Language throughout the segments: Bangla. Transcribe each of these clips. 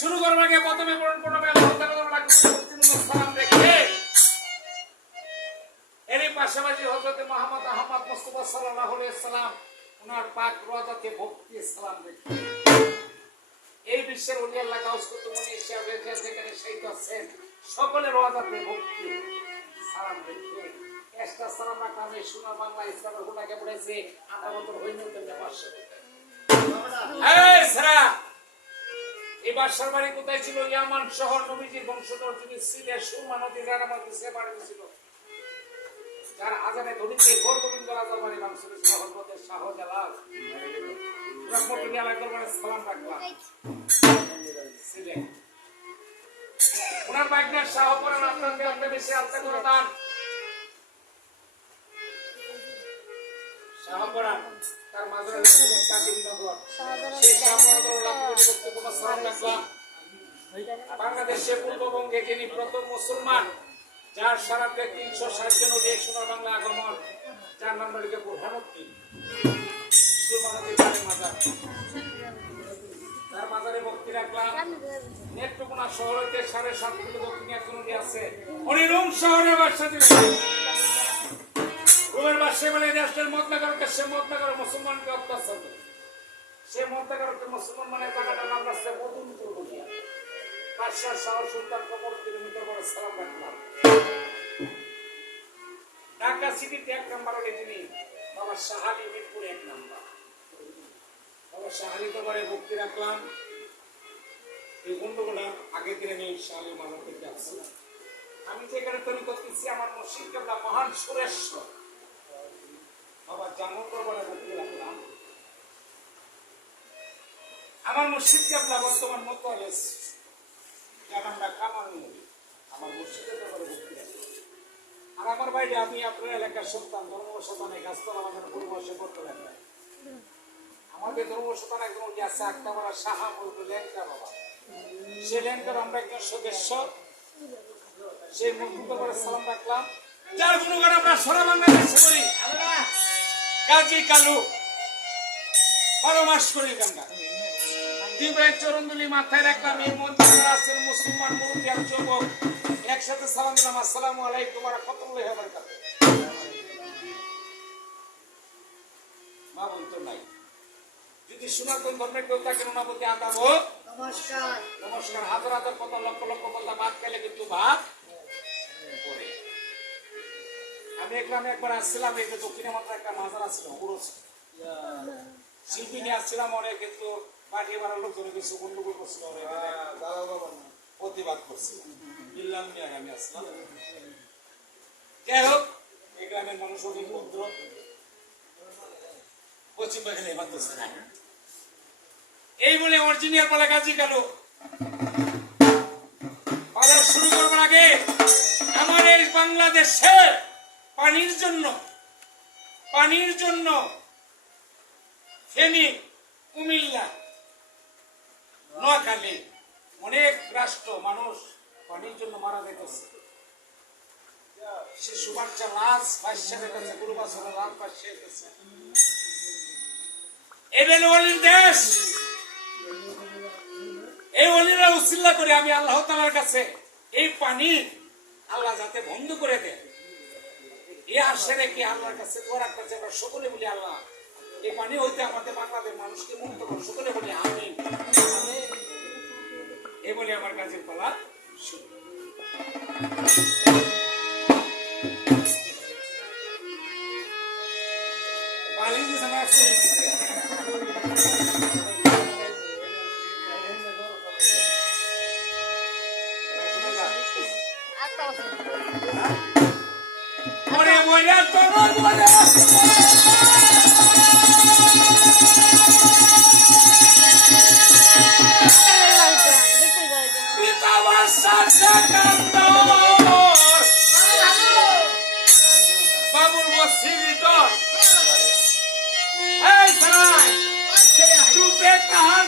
শুরু করবার আগে প্রথমে প্রণবে আল্লাহ তাআলা সালাম রেখে এরই পাশাপাশি হযরত মুহাম্মদ আহমদ মুস্তাফা সাল্লাল্লাহু আলাইহি সাল্লাম ওনার পাক রওজাতে ভক্তি সালাম রেখে এই বিশ্বের ওলি আল্লাহ গাউস কুতুবুনি হিসাবে যেখানে শহীদ আছেন সকলের রওজাতে ভক্তি সালাম রেখে একটা সালাম রাখলাম এই সোনার বাংলা ইসলামের গোটাকে পড়েছে 8 বছর হইনি তো পাশে এই সারা এই বাদশার বাড়ি কোথায় ছিল? ইয়ামান শহর। নবীজির বংশধর যিনি ছিলেন সুরমা নদী যার মধ্যে সে বাড়ি ছিল, যার আজানে ধরিতে গোবিন্দ রাজার বাড়ি ভাঙছিল হযরত শাহজালাল রাহমাতুল্লাহি আলাইহি দরবারে সালাম রাখলাম ছিলেন। ওনার বাইকনার শাহপরান আপনাকে আপনি বেশি আত্মা করে দান। শাহপরান তার মাঝে কাদিমনগর সেই শাহপরান সালাম রাখলাম। বাংলাদেশে পূর্ববঙ্গে যিনি প্রথম মুসলমান যার সারাতে 360 জন যে সোনার বাংলা আগমন, যার নাম লিখে বুরহানুদ্দিন তার মাজারে ভক্তি রাখলাম। নেত্রকোনা শহর হইতে 7.5 কিলো দক্ষিণে এক নদী আছে, উনি রোম শহরের বাদশা ছিলেন। রোমের বাদশা বলে দেশের মদনগরকে সে মদনগর মুসলমানকে অত্যাচার করে, সে মদনগরকে মুসলমান মানে জায়গাটার নাম রাখছে মদনপুর বলিয়া। বাদশাহ শাহ সুলতান কমর কিলোমিটার বড় সালাম রাখলাম। ঢাকা সিটিতে 1 নম্বর হলে তিনি বাবা শাহালি মিরপুরে 1 নম্বর। বাবা শাহালি দরবারে ভক্তি রাখলাম। এই গন্ডগোলা আগে দিনে আমি শাহালি মাজার থেকে আসছিলাম। আমি যেখানে তৈরি করতেছি আমার মুর্শিদ কেবলা মহান সুরেশ্বর বাবা জামুর দরবারে ভক্তি রাখলাম। আমার মুর্শিদ কেবলা বর্তমান মোতালেস জানামটা কামাল নবী আমার মুর্শিদের দরবারে ভক্তি রাখলাম। আর আমার বাইরে আমি আপনার এলাকার সন্তান ধর্মসন্তানে গাছতলা আমাদের পূর্ববর্ষে করতে লাগলাম। আমাদের ধর্মসন্তান একজন উনি আছে আক্তামারা সাহা বলতে লেনকা বাবা, সে লেনকার আমরা একজন সদস্য, সেই মুর্শিদ করে সালাম রাখলাম। যার গুণগান আমরা সারা বাংলাদেশে বলি গাজী কালু 12 মাস করি গানটা দিবেন চরণদুলি মাথায় রাখলাম। এই মন্দির আছেন মুসলমান মুরব্বী আর যুবক, একসাথে সালাম দিলাম আসসালামু আলাইকুম ওয়া রাহমাতুল্লাহি ওয়া বারাকাতুহু। মা বলতো নাই যদি সনাতন ধর্মের কেউ থাকেন ওনার প্রতি আদাব নমস্কার নমস্কার। হাজার হাজার কথা লক্ষ লক্ষ কথা ভাত খেলে কিন্তু ভাত পড়ে। আমি গ্রামে একবার আসছিলাম, এই যে দক্ষিণে মাত্র একটা মাজার আসছিল পুরুষ শিল্পী নিয়ে আসছিলাম, অনেক কিন্তু বাড়ি বাড়ার লোক ধরে কিছু গন্ডগোল করছিল, প্রতিবাদ করছিল আমি আসলাম। যাই হোক এই গ্রামের মানুষ অনেক ভদ্র, পশ্চিম বাংলায় বাঁধতেছে না। এই বলে অরিজিনাল বলে গাজী গেল। বাজার শুরু করবার আগে আমার এই বাংলাদেশে পানির জন্য ফেনী, কুমিল্লা, নোয়াখালী অনেক রাষ্ট্র মানুষ পানির জন্য মারা যেতেছে। শিশু বাচ্চা লাশ ভাসছে যেতেছে, গরু বাচ্চারা লাশ ভাসছে যেতেছে। এবেন অলির দেশ, এই অলিরা উসিলা করে আমি আল্লাহ তাআলার কাছে এই পানি আল্লাহ যাতে বন্ধ করে দেয় এই আশা রেখে আল্লাহর কাছে দোয়া রাখতে আমরা সকলে বলি আল্লাহ এই পানি হইতে আমাদের বাংলাদেশের মানুষকে মুক্ত করো, সকলে বলি আমিন। এই বলে আমার কাজের পালা শুরু। বাবুর মসজিদ রূপে তাহার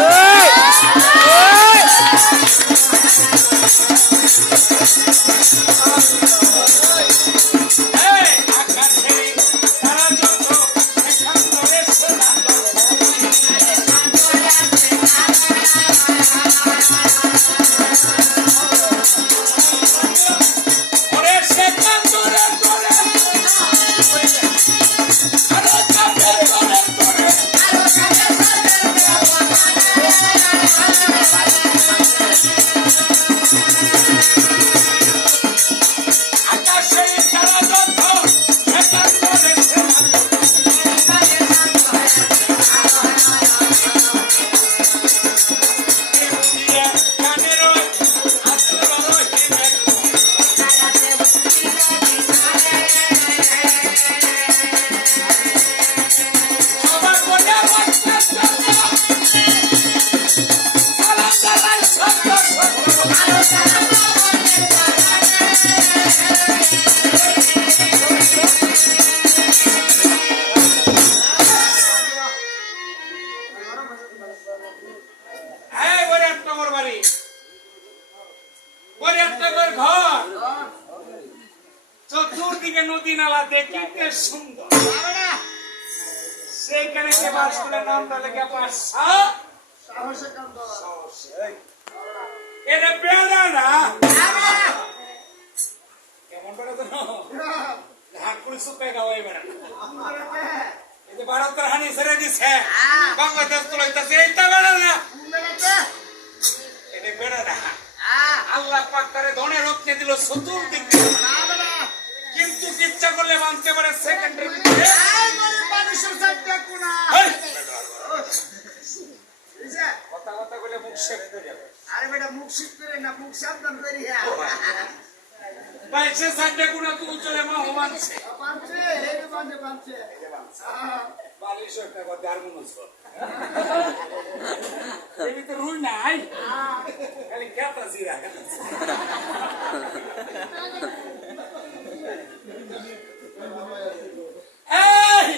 Hey! চারিদিকে নদী নালা দেখিতে সুন্দর সেইখানে যে বাস করে নামটা লেগে বাসা এটা বেড়া না কেমন বেড়া তো হাত করে সুপে গাওয়াই বেড়া এই যে ভারতের হানি ছেড়ে দিছে বাংলাদেশ তোলাইতেছে এইটা বেড়া না এটা বেড়া না আল্লাহ পাক তারে ধনে রত্নে দিল চতুর্দিক কিন্তু ইচ্ছা করলে মানতে পারে সেকেন্ডের ভিতরে কথা কথা বলে মুখ শেখ করে যাবে আরে বেটা মুখ শিখ করে না মুখ সাবধান করি ভাই সে সাইডে গুণা তুই চলে মা মানছে পাঁচে এই পাঁচে বালিশ একটা কথা আর মনে হচ্ছে এই তো রুই নাই খালি কেতা জিরা এই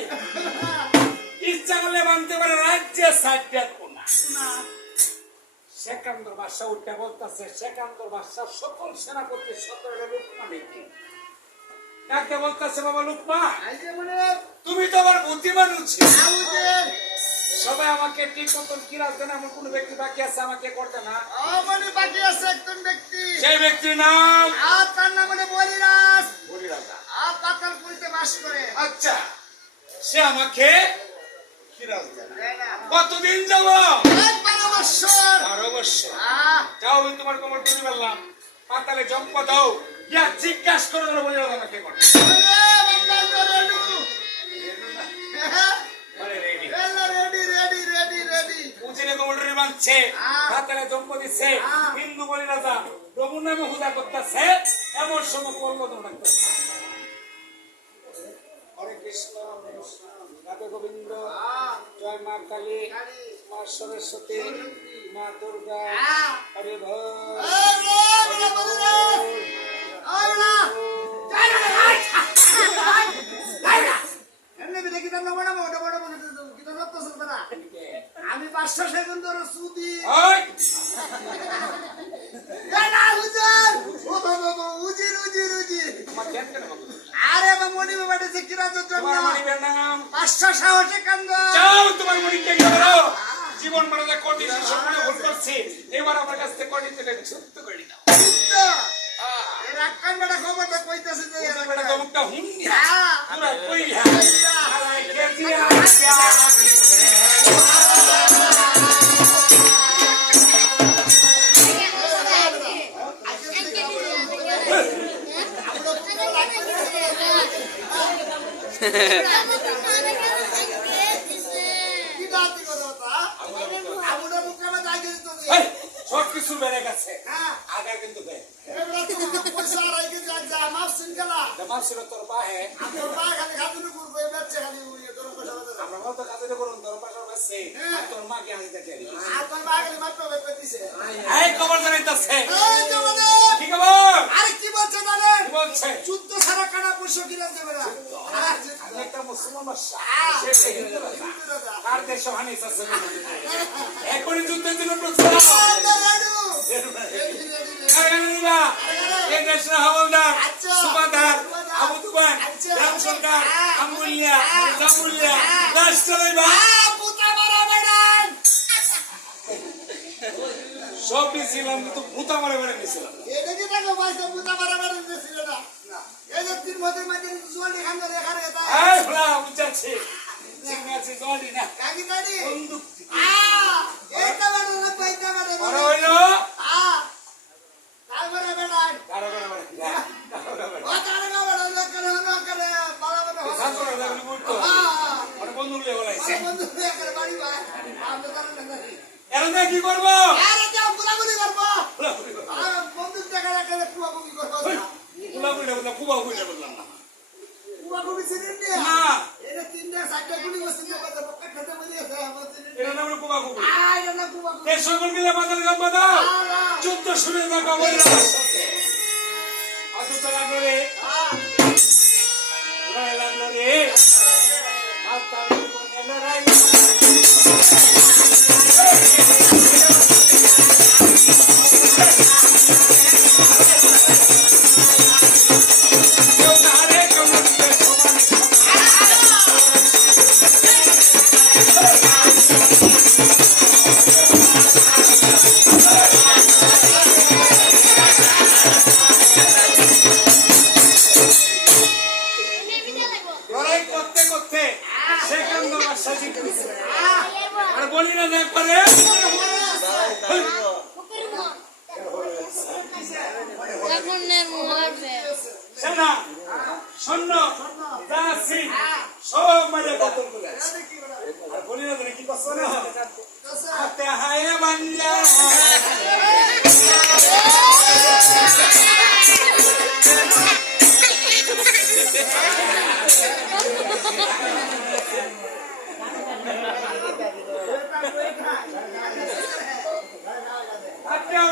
ইচ্ছা করলে মানতে পারে রাজ্যের সাইডে কোনা সেকান্দর বাদশা উঠে বলতেছে সেকান্দর বাদশা সকল সেনাপতি 17 লুকমা নেই ডাকতে বলতেছে বাবা লুকমা তুমি তো আমার বুদ্ধিমান ছিল সবাই আমাকে ঠিক মতন কি রাখবে না এমন কোন ব্যক্তি বাকি আছে আমাকে করতে না বাকি আছে একজন ব্যক্তি সেই ব্যক্তির নাম তার নাম হলো বলিরাজ বলিরাজা পাতালপুরিতে বাস করে আচ্ছা সে আমাকে কি রাখবে না কতদিন যাব 12 বছর 12 বছর যাও আমি তোমার কবর করে বললাম পাতালে জম্প দাও ইয়া জিজ্ঞাসা করে ধরো বলিরাজ আমাকে করতে পাতালে জম্প দিচ্ছে হিন্দু বলিরাজা প্রভুর নামে হুদা করতেছে এমন সময় কর্মদন রাখতেছে হরে কৃষ্ণ রাধে গোবিন্দ জয় মা কালী মা সরস্বতী মা দুর্গা হরে আমি 500 সেকেন্ড ধরে সুদি আরে মনি বাবাটা যে কিরাজের জন্য 500 সাহসে কান্দ যাও তোমার মনিকে গেলো জীবন মারা কোটি সম্পূর্ণ ভুল করছি এবার আমার কাছ থেকে কোটি থেকে সত্য করে দাও এই রাক্ষণ বেটা খবরটা কইতাছে যে এটা বেটা তোমটা হুনি হ্যাঁ পুরা কইলা আলাই কেজিয়া সব কিছু বেড়ে গেছে আগে কিন্তু আমার ছিল তোর বাহে আমরা তো কাজে করুন তোর পাশে বসে তোর মাকে আমি দেখে এই খবর জানাইতাছে কি খবর আরে কি বলছে জানেন কি বলছে যুদ্ধ ছাড়া কানা পয়সা কিনা যাবে না আমি একটা মুসলমান বাদশা কার দেশ হানিস আছে এখনই যুদ্ধ দিল প্রস্তাব এই দেশের হাওলদার সুবাদার আবু তুফান রাম সরকার আমুল্লিয়া জামুল্লিয়া দেশ চলাইবা সব নিয়েছিলাম কিন্তু ভূতা মারে মারে নিয়েছিলাম বুঝাচ্ছি না বন্দুক কি করবো বললাম না সকল মিলে মাথার গাম্বা দাও যুদ্ধ শুরু লাগলো রে লাগলো রে কেউ না রে কেউ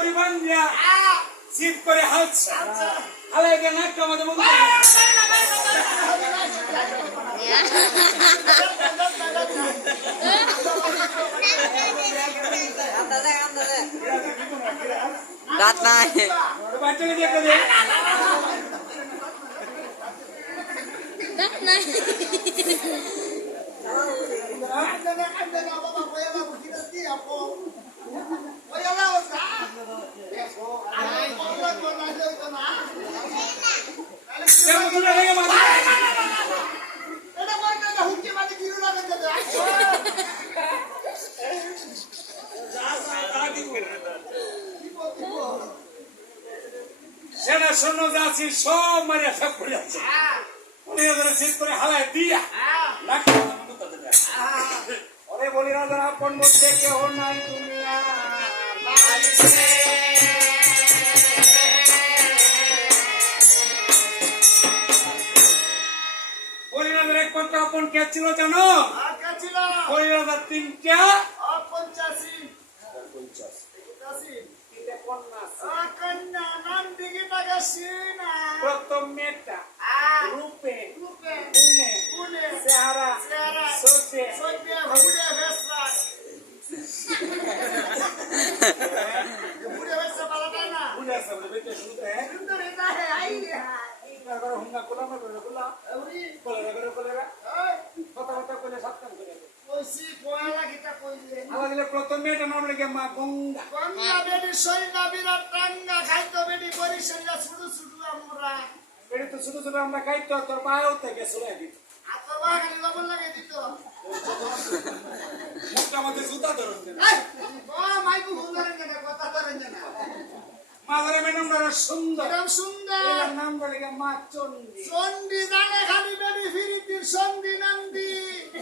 দিবান দিয়া সিট করে হালছে হালে গে নাক আমাদের বন্ধু রাত নাই বাচ্চাকে দিয়ে দে রাত নাই সেনা শূন্য যাচ্ছি সব মারিয়া সব করে যাচ্ছে সিট করে হালায় দিয়া ওরে বলি রাজা আপন বলতে কেউ নাই দুনিয়া হরিরাজার একমাত্র আপন কে ছিল জানো? হরিরাজার তিনটা প্রথম মেয়েটা রূপে গুণে চেহারা সোচে হুঙ্গা কোলা কোলা কোলেরা কথা কথা কইলে সাবধান করে আমার দিলে প্রথম মেয়েটা নাম লেগে মা গঙ্গা বেড়ে তো ছোট ছোট আমরা খাইতো তোর পায়েও থেকে চলে দিত মুখটা আমাদের জুতা ধরুন মাদারে মেয়ে নাম সুন্দর এর নাম লেগে মা চন্ডী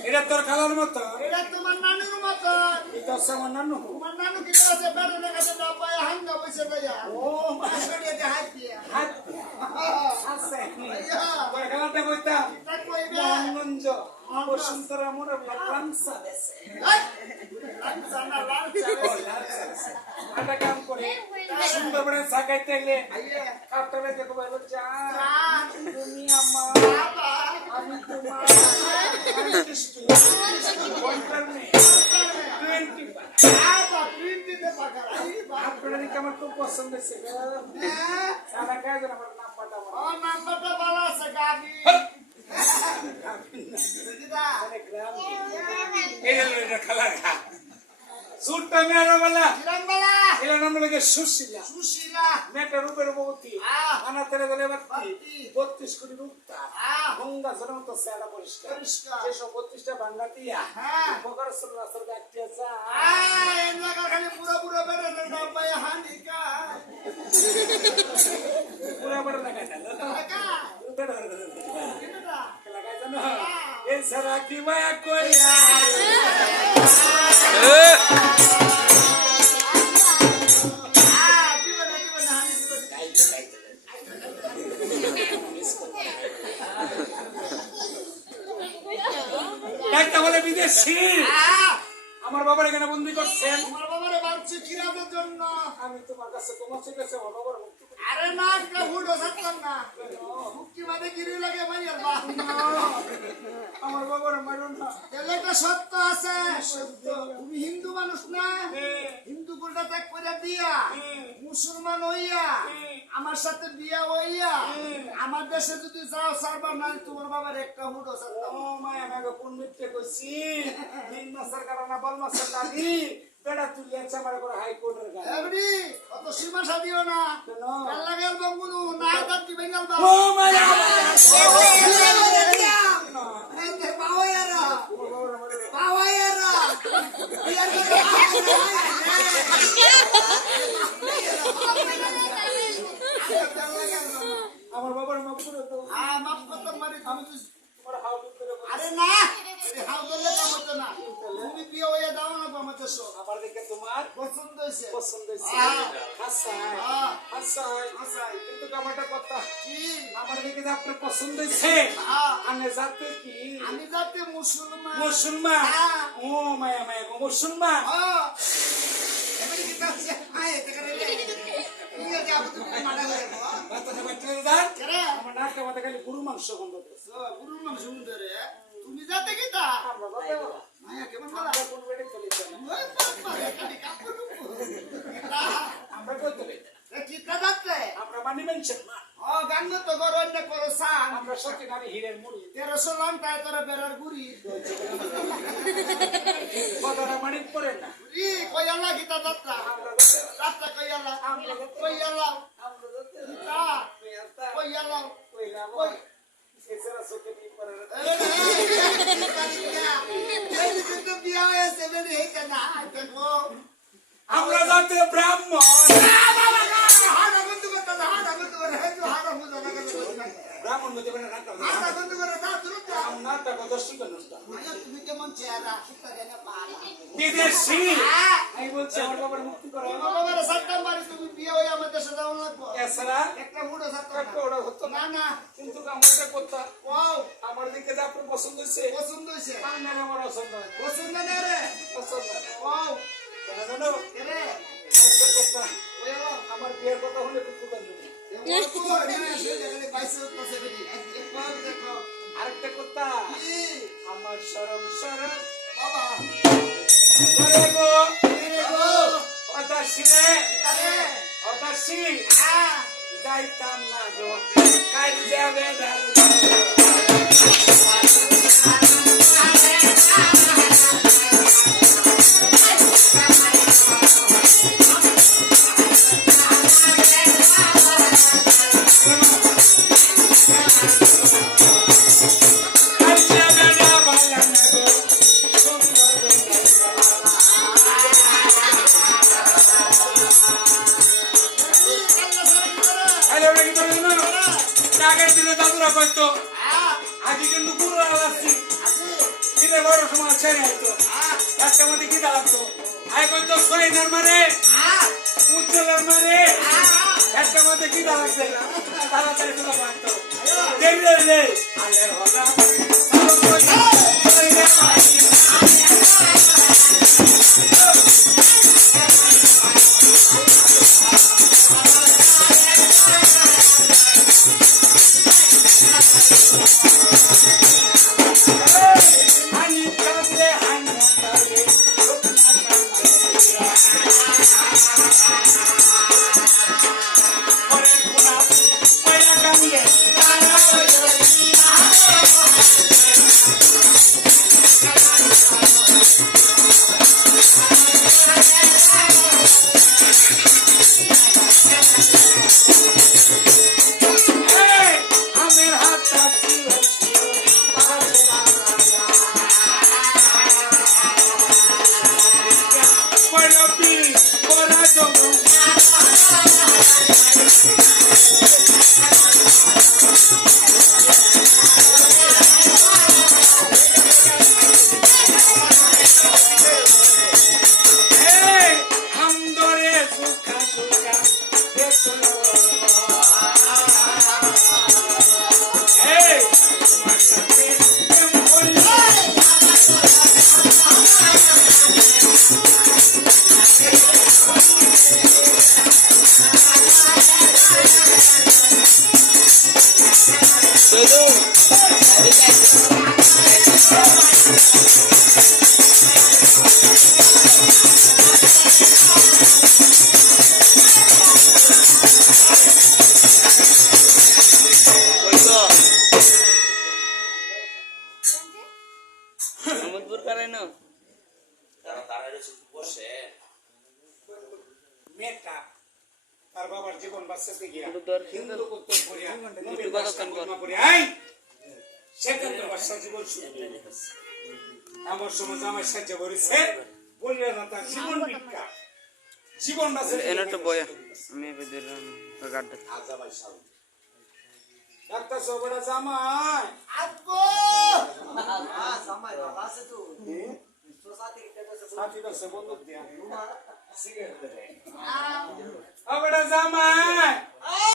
এটা তোর খালার মতো এটা হচ্ছে আমার নানু হাত আছে তোর খেলাটা কইতাম মোহনগঞ্জ বসুন্তরা মোর লাংসা দেশে একটা কাম করে সুন্দর করে সাকাইতে গেলে কাপটা বেঁধে বলো জান তুমি আমার আমি তোমার আমি কৃষ্ণ কোনটার মেয়ে 25 আপনারা কি আমার খুব পছন্দ হয়েছে সারা কাজ আমার নাম্বারটা ভালো আছে গাবি এটা খেলা সুরটা মেয়ের বেলা এর নাম লাগে সুশীলা মেয়েটা রূপের বৌতি আনা তেরে গেলে 32 কোটি রূপটা গঙ্গা জনন্ত সেরা পরিষ্কার যেসব 32টা বাংলা দিয়া বকর সল্লাসর গাইতে যা খালি পুরো বেড়ে না পায় হানিকা পুরো বেড়ে লাগা লাগাই জানো এই সারা কি মায়া কইয়া একটা বলে বিদেশি আমার বাবার এখানে বন্দি করছেন আমার বাবারে বাঁচছি কিরামের জন্য আমি তোমার কাছে তোমার গেছে আমার বাবার মুক্তি আরে না একটা হুডো ছাড়তাম না মুক্তি মানে গিরি লাগে মাইয়ার বা আমার বাবার মারুন না এলে একটা সত্য আছে সত্য তুমি হিন্দু মানুষ না হিন্দু কুলটা ত্যাগ করে দিয়া মুসলমান হইয়া আমার সাথে বিয়া হইয়া আমার দেশে যদি যাও সারবা না তোমার বাবার একটা হুডো ছাড়তাম ও মায়া আমাকে কোন মিথ্যে কইছি হিন্দু সরকার না বল মাসের দাদি বেড়া তুই আছে আমার করে হাইকোর্টের গায়ে এবড়ি অত সীমা সাদিও না কেন লাগেল বঙ্গুনু না দাদি বেঙ্গল বা ও মায়া এতে পাওয়ারা আমার বাবার মাফ করে দাও হ্যাঁ মাফ করতে পারি আমি তো তোমার হাউ করে আরে না এই হাউ করলে কাম হতো না তুমি বিয়ে হয়ে দাও না আমাদের সব আমার দেখে তোমার পছন্দ হইছে হাসাই কিন্তু আমারটা কথা কি আমার দেখে যে আপনার পছন্দ হইছে আমি জাতে কি আমি জাতে মুসলমান ও মায়া গো মুসলমান এবারে কি কাছে আয় এটা করে নাকে মাথা খালি গরু মাংস গন্ধ করছে। গুরুর মানুষ শুনতে রে তুমি যাতে কি তা আমরা যাতে না। মায়া কেমন বলা আমরা কোন বেড়ে চলে যাই না। ওই বাবা খালি কাপড় আমরা কই চলে যাই না। চিত্রা যাত্রে আমরা মানি মেনশন না। ও গাঙ্গ তো গরম না করো সান আমরা সত্যি নারী হীরের মুড়ি। 1300 লঙ্কায় তোরা বেড়ার গুড়ি কথাটা মানি পড়ে না। ই কইয়ালা গীতা যাত্রা আমরা যাতে না। যাত্রা কইয়ালা আমরা যাতে না। কইয়ালা আমরা যাতে না। গীতা কইয়ালা কইলা কই এছাড়া চোখে দিয়ে পড়ে না। এই কিন্তু বিয়া হয়েছে বেরি হইছে না দেখো আমরা যাতে ব্রাহ্মণ। হাড়া বন্ধু করতে হাড়া বন্ধু করে হেজু হাড়া বুঝা না ব্রাহ্মণ হতে পারে না। হাড়া বন্ধু করে তা তুই আমরা টাকা 10 টাকা নষ্ট। মায়া তুমি কেমন চেহারা শিক্ষা দেয় না পালা বিদেশি। আমি বলছি আমার বাবার মুক্তি করো। বাবারে সাতটা মারি তুমি বিয়ে হয়ে আমার দেশে যাও লাগবো এছাড়া একটা মুড়ো সাতটা একটা ওটা হতো না। না না কিন্তু আমারটা কথা ওয়াও আমার দিকে যা আপনার পছন্দ হয়েছে পছন্দ হইছে আমার আমার পছন্দ হয়। পছন্দ না রে পছন্দ হয়। ওয়াও কেন জানো? রে আরেকটা কথা, ওয়াও আমার বিয়ের কথা হলে খুব কথা নেই। আরেকটা কথা, আমার সরম সরম করে গো অদাসী রে অদাসী যাইতাম না গো কাল যাবে না আগের দিনে দাদুরা কইতো আগে কিন্তু গুরু আসছি কিনে বড় সময় ছেড়ে হইতো একটা মধ্যে কি দাঁড়াতো আগে কইতো সৈনের মানে উজ্জ্বলের মানে একটা মধ্যে কি দাঁড়াচ্ছে তাড়াতাড়ি তুলে পারতো দেখলে রে আলে হলা মেয়েটা তার বাবার জীবন বাঁচাতে গিয়া হিন্দু উত্তর কোরিয়া নবীর বাদশা কর্মা করে আই সেখান থেকে বাদশা জীবন শুরু আমার সময় আমার সাহায্য করেছে বললে না তার জীবন ভিক্ষা জীবন বাঁচাতে এনাটা বয়া আমি বেদিলাম গাড্ডা আজাবাই সাউ ডাক্তার সবড়া জামাই আব্বু জামাই বাবা আছে তো তো সাথে সাথী দর্শক বন্ধু দিয়া সিগারেট দে আবড়া জামাই